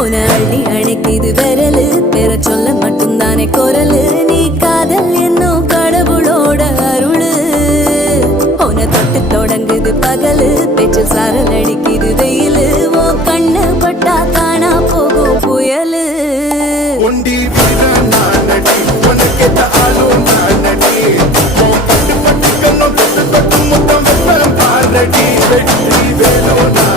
உன அள்ளி அணைக்குது விரலு பெற சொல்ல மட்டும்தானே குரலு நீ காதல் என்னும் கடவுளோட அருளு உன தொட்டு தொடங்குது பகலு பேச்சில் சாரல் அடிக்குது வெயிலு ஓ கண்ணு பட்டா காணா போகும் புயலு ஒண்டி வீரன் நானடி உனக்கேத்த ஆளும் நானடி பட்டு பட்டு கண்ணம் தொட்டு தொட்டு முத்தம் வெப்பம் பாரடி வெற்றி வேலோ நான்